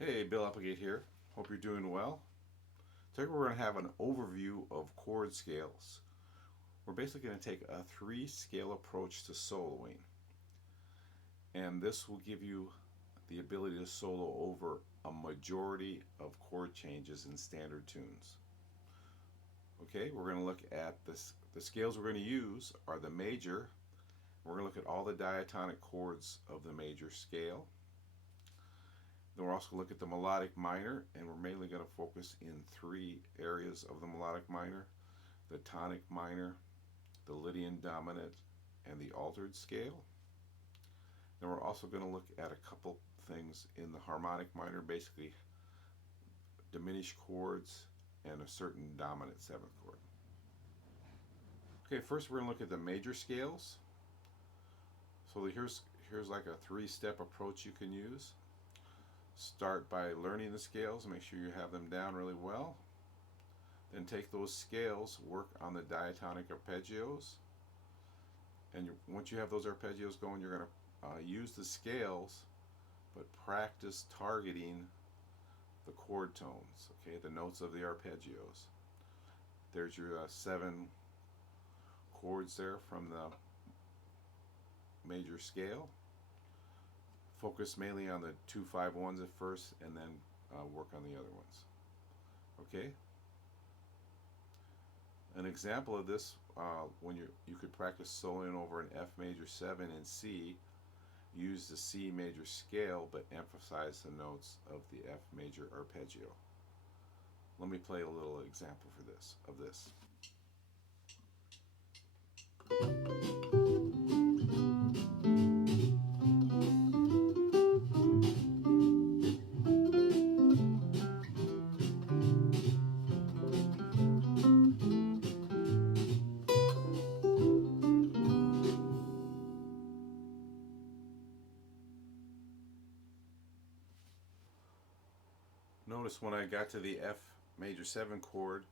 Hey, Bill Applegate here. Hope you're doing well. Today we're going to have an overview of chord scales. We're basically going to take a three-scale approach to soloing, and this will give you the ability to solo over a majority of chord changes in standard tunes. Okay, we're going to look at this. The scales we're going to use are the major. We're going to look at all the diatonic chords of the major scale. Then we're also going to look at the melodic minor, and we're mainly going to focus in three areas of the melodic minor: the tonic minor, the Lydian dominant, and the altered scale. Then we're also going to look at a couple things in the harmonic minor, basically diminished chords and a certain dominant seventh chord. Okay, first we're going to look at the major scales. So here's like a three-step approach you can use. Start by learning the scales, make sure you have them down really well. Then take those scales, work on the diatonic arpeggios, and once you have those arpeggios going, you're going to use the scales, but practice targeting the chord tones, okay, the notes of the arpeggios. There's your 7 chords there from the major scale. Focus mainly on the 2-5-1s at first, and then work on the other ones. Okay. An example of this, when you could practice soloing over an F major 7 in C, use the C major scale, but emphasize the notes of the F major arpeggio. Let me play a little example for this of this. Notice when I got to the F major 7 chord,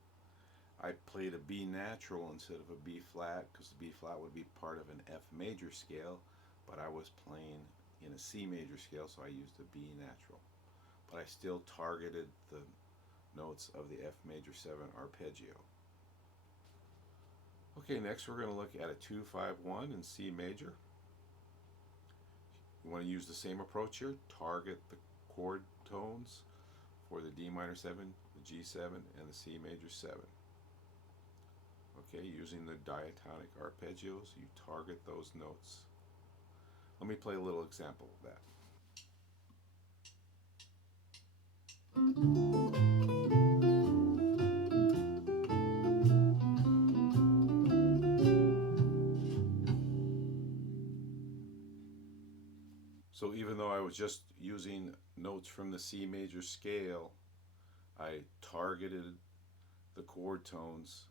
I played a B natural instead of a B flat, because the B flat would be part of an F major scale, but I was playing in a C major scale, so I used a B natural. But I still targeted the notes of the F major 7 arpeggio. Okay, next we're going to look at a 2-5-1 in C major. You want to use the same approach here. Target the chord tones for the D minor 7, the G7, and the C major 7. Okay, using the diatonic arpeggios, you target those notes. Let me play a little example of that. So even though I was just using notes from the C major scale, I targeted the chord tones.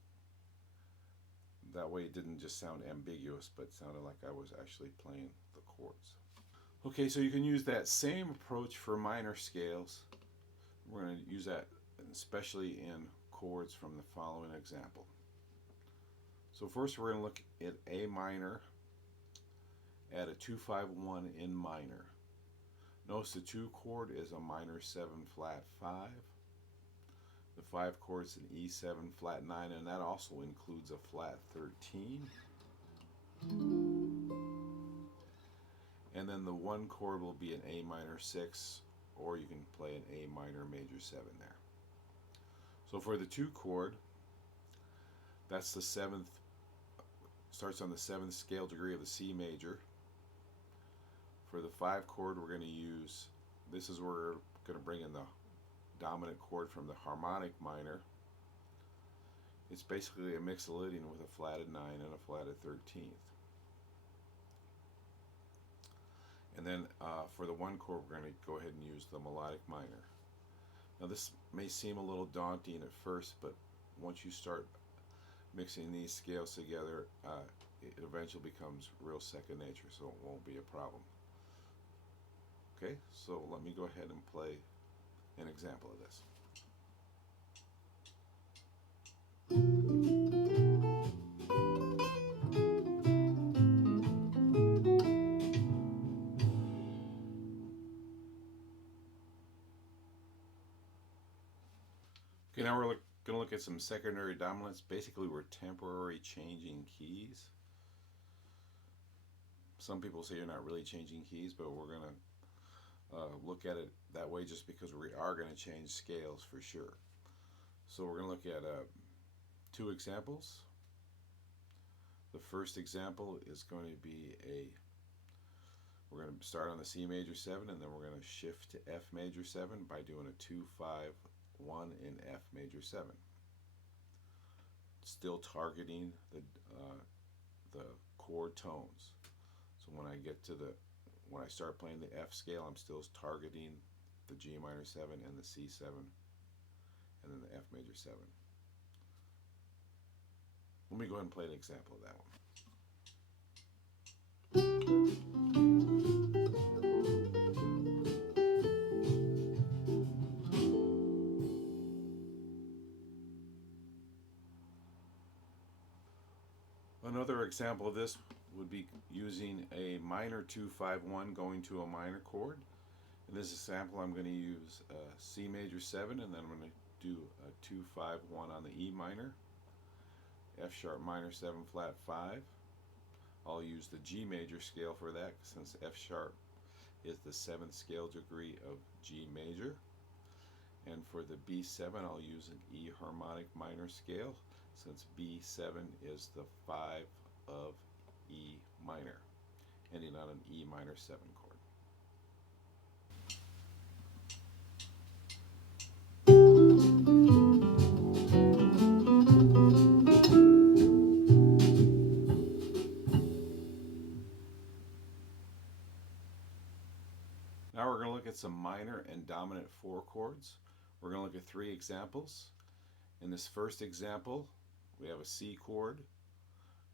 That way it didn't just sound ambiguous, but sounded like I was actually playing the chords. Okay, so you can use that same approach for minor scales. We're going to use that especially in chords from the following example. So first we're going to look at A minor at a 2-5-1 in minor. Notice the 2 chord is a minor 7 flat 5. The 5 chord is an E7 flat 9, and that also includes a flat 13. And then the 1 chord will be an A minor 6, or you can play an A minor major 7 there. So for the 2 chord, that's the 7th, starts on the 7th scale degree of the C major. For the 5 chord, we're going to use, this is where we're going to bring in the dominant chord from the harmonic minor. It's basically a mixolydian with a flatted 9 and a flatted 13th. And then for the 1 chord, we're going to go ahead and use the melodic minor. Now this may seem a little daunting at first, but once you start mixing these scales together, it eventually becomes real second nature, so it won't be a problem. Okay, so let me go ahead and play an example of this. Okay, now we're going to look at some secondary dominants. Basically, we're temporarily changing keys. Some people say you're not really changing keys, but we're going to look at it that way just because we are going to change scales for sure. So we're going to look at two examples. The first example is going to be we're going to start on the C major 7, and then we're going to shift to F major 7 by doing a 2, 5, 1 in F major 7. Still targeting the chord tones. So when I start playing the F scale, I'm still targeting the G minor 7 and the C7, and then the F major 7. Let me go ahead and play an example of that one. Another example of this would be using a minor 2-5-1 going to a minor chord. In this example, I'm going to use C major 7, and then I'm going to do a 2-5-1 on the E minor, F sharp minor 7 flat 5. I'll use the G major scale for that since F sharp is the 7th scale degree of G major. And for the B7, I'll use an E harmonic minor scale since B7 is the 5 of E minor, ending on an E minor 7 chord. Now we're going to look at some minor and dominant 4 chords. We're going to look at 3 examples. In this first example, we have a C chord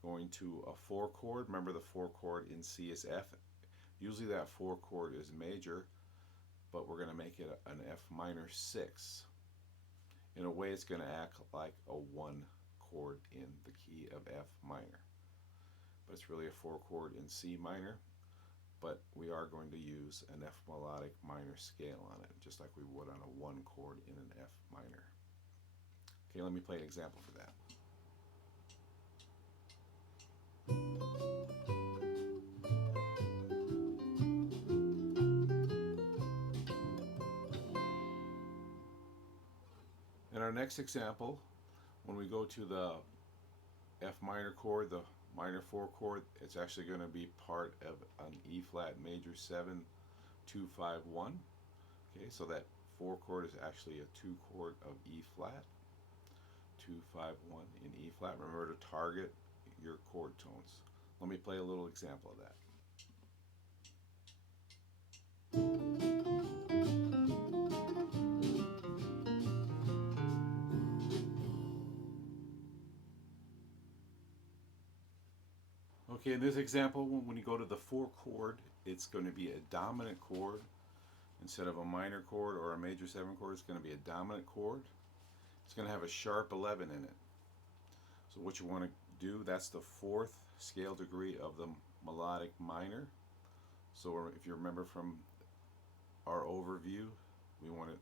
going to a 4 chord. Remember, the 4 chord in C is F. Usually that 4 chord is major, but we're going to make it an F minor 6. In a way, it's going to act like a 1 chord in the key of F minor. But it's really a 4 chord in C minor, but we are going to use an F melodic minor scale on it, just like we would on a 1 chord in an F minor. Okay, let me play an example for that. In our next example, when we go to the F minor chord, the minor 4 chord, it's actually going to be part of an E flat major 7 2 5 1. Okay, so that 4 chord is actually a 2 chord of E flat 2 5 1 in E flat. Remember to target your chord tones. Let me play a little example of that. Okay, in this example, when you go to the 4 chord, it's going to be a dominant chord. Instead of a minor chord or a major 7 chord, it's going to be a dominant chord. It's going to have a sharp 11 in it. So what you want to do, that's the 4th scale degree of the melodic minor. So if you remember from our overview,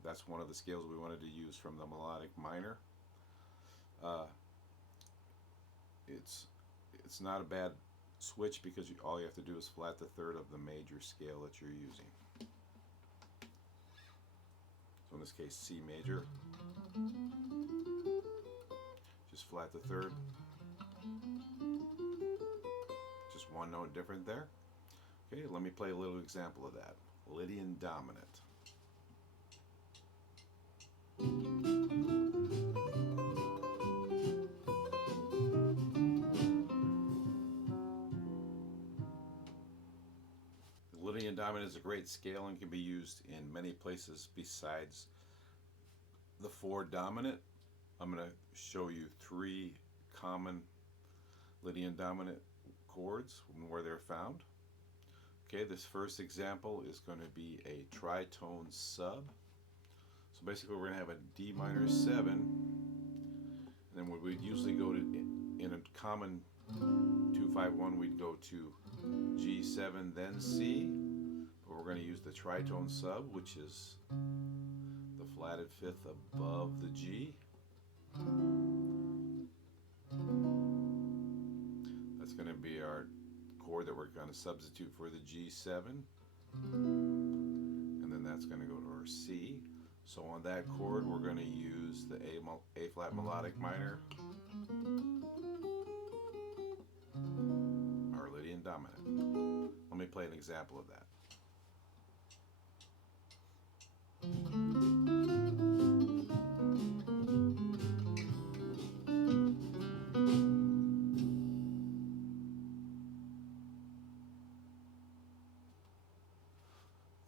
that's one of the scales we wanted to use from the melodic minor. It's not a bad switch because all you have to do is flat the 3rd of the major scale that you're using. So in this case, C major, just flat the 3rd, just one note different there. Okay, let me play a little example of that. Lydian dominant. The Lydian dominant is a great scale and can be used in many places besides the 4 dominant. I'm going to show you 3 common Lydian dominant chords and where they're found. Okay, this first example is going to be a tritone sub. So basically we're going to have a D minor 7, and then what we'd usually go to, in a common 2-5-1, we'd go to G7 then C, but we're going to use the tritone sub, which is the flatted 5th above the G. That's going to be our chord that we're going to substitute for the G7. And then that's going to go to our C. So on that chord, we're going to use the A flat melodic minor, our Lydian dominant. Let me play an example of that.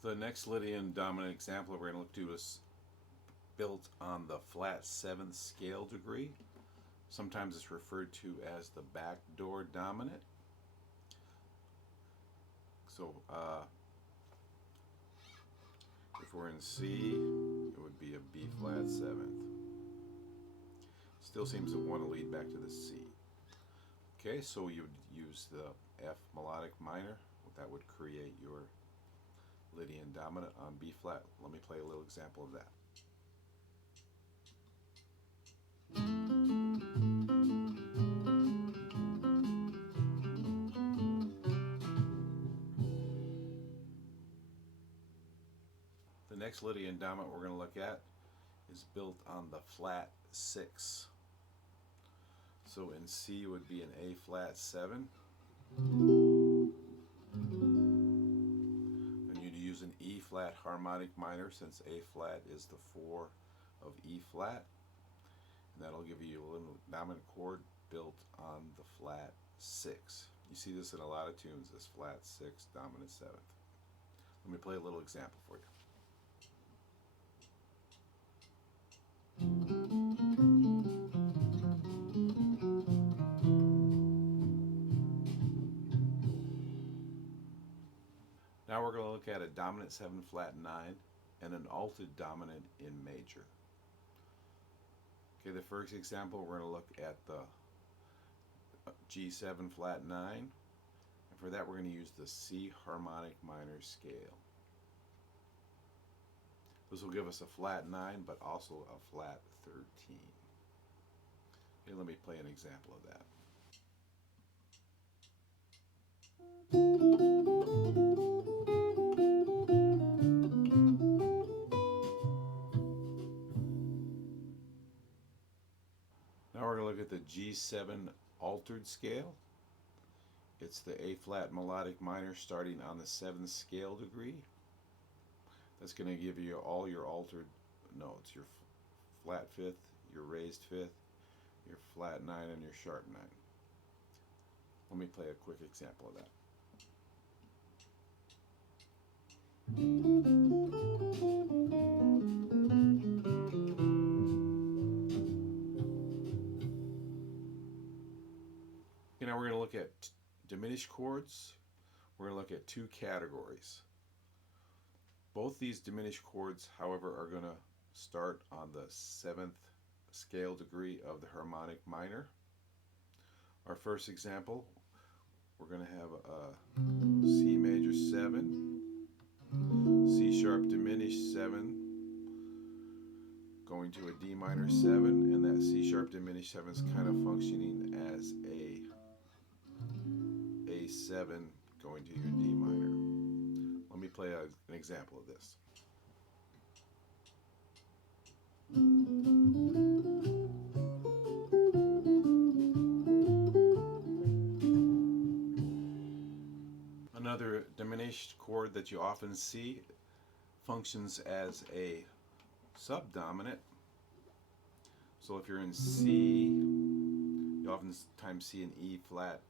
The next Lydian dominant example we're going to look to is built on the flat 7th scale degree. Sometimes it's referred to as the backdoor dominant. So if we're in C, it would be a B flat 7th. Still seems to want to lead back to the C. Okay, so you would use the F melodic minor. That would create your Lydian dominant on B flat. Let me play a little example of that. The next Lydian dominant we're going to look at is built on the flat 6. So in C would be an A flat 7. And you'd use an E flat harmonic minor since A flat is the 4 of E flat. And that'll give you a little dominant chord built on the flat 6. You see this in a lot of tunes, this flat 6 dominant 7th. Let me play a little example for you. Now we're going to look at a dominant 7 flat 9 and an altered dominant in major. Okay, the first example we're going to look at the G7 flat 9, and for that we're going to use the C harmonic minor scale. This will give us a flat 9 but also a flat 13. Okay, let me play an example of that. Now we're going to look at the G7 altered scale. It's the A flat melodic minor starting on the 7th scale degree. That's going to give you all your altered notes, your flat 5th, your raised 5th, your flat 9, and your sharp 9. Let me play a quick example of that. Now we're going to look at diminished chords. We're going to look at two categories. Both these diminished chords, however, are going to start on the 7th scale degree of the harmonic minor. Our first example, we're going to have a C major 7, C sharp diminished 7, going to a D minor 7, and that C sharp diminished 7 is kind of functioning as a A7 going to your D minor. Let me play an example of this. Another diminished chord that you often see functions as a subdominant. So if you're in C, you oftentimes see an E flat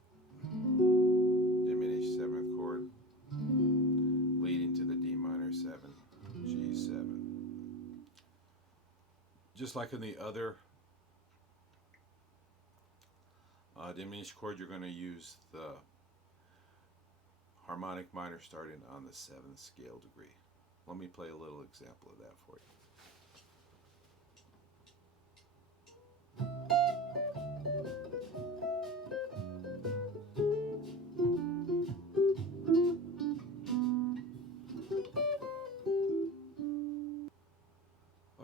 diminished 7th chord leading to the D minor 7, G7. Just like in the other diminished chord, you're going to use the harmonic minor starting on the 7th scale degree. Let me play a little example of that for you.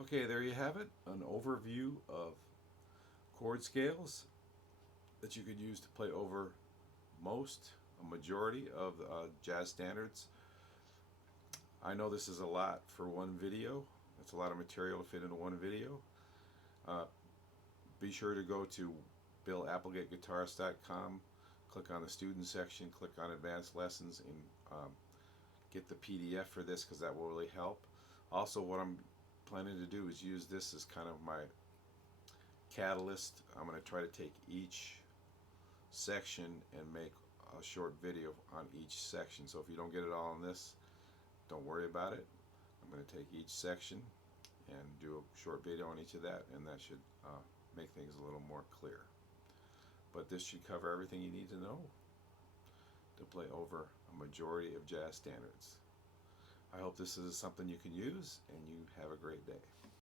Okay, there you have it, an overview of chord scales that you could use to play over a majority of jazz standards. I know this is a lot for one video. It's a lot of material to fit into one video. Uh, be sure to go to BillApplegateGuitarist.com, click on the student section, click on advanced lessons, and get the PDF for this, because that will really help. Also, what I'm planning to do is use this as kind of my catalyst. I'm going to try to take each section and make a short video on each section. So if you don't get it all on this, don't worry about it. I'm going to take each section and do a short video on each of that, and that should make things a little more clear. But this should cover everything you need to know to play over a majority of jazz standards. I hope this is something you can use, and you have a great day.